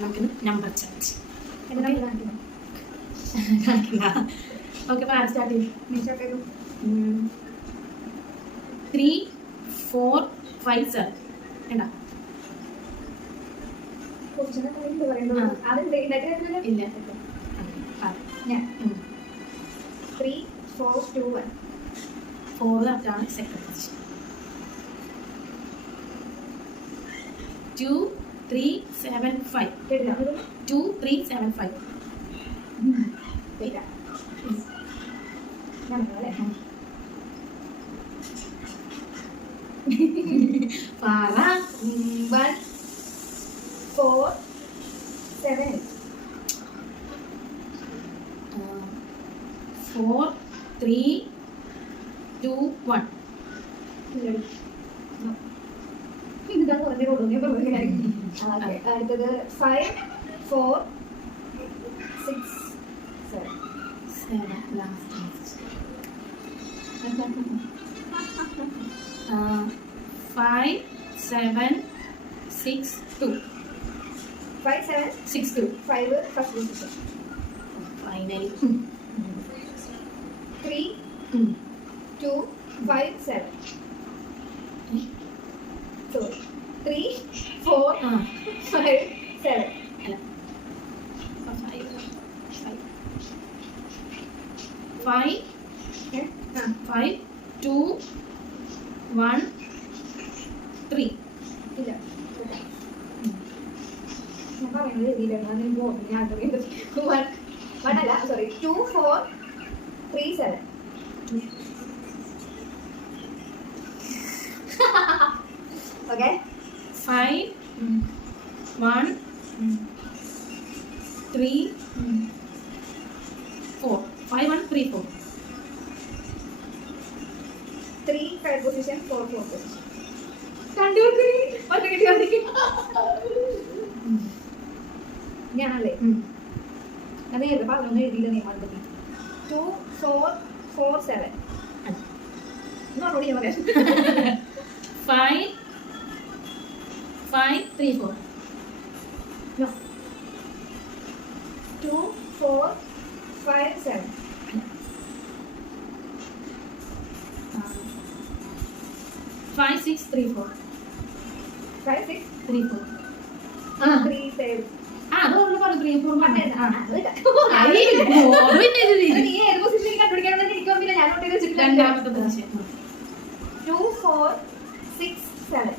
നമുക്കിന്ന് number challenge okay. അപ്പോൾ start ചെയ്യും. 3, 4, 5, 7 വേണ്ട ഇല്ല. 3, 4, 2, 1. 4 കറക്റ്റാണ്. Second position. 2, 3, 7, 5. 2, 3, 7, 5. പറ. 1, 4, 7, 4, 3, 2, 1. അടുത്തത് 5, 4, 6, 7. 7 last. 5, 7, 6, 2. 5, 7, 6, 2. 5 first position. Finally. 3, 2, 5, 7. So 3, 4, 5, 7. അല്ല. 5, 5, 2, 1, 3. ഇല്ല ഞാൻ പറയുന്നത് എഴുതിയില്ല. ഞാൻ അല്ല sorry 2, 4, 3, 7. Okay. 5, 1, 3, 4. 5, 1, 3, 4. 3 third position, 4 fourth position. ഞാനല്ലേ അത് എഴുതി പറഞ്ഞൊന്നും എഴുതിയില്ല. നിയമം 2, 4, 4, 7. എന്നോട് ഞാൻ പറയാം. 5, 5, 3, 4. No. 2, 4, 5, 7. 5, 6, 3, 4. 5, 6, 3, 4. 3, 7. അത് നമ്മൾ പറഞ്ഞു 3, 4. നീ ഏത് പൊസിഷൻ കണ്ടുപിടിക്കാൻ എനിക്ക് മുമ്പിൽ ഞാൻ വെച്ചിട്ടുണ്ട്. രണ്ടാമത്തെ പൊസിഷൻ. 2, 4, 6, 7.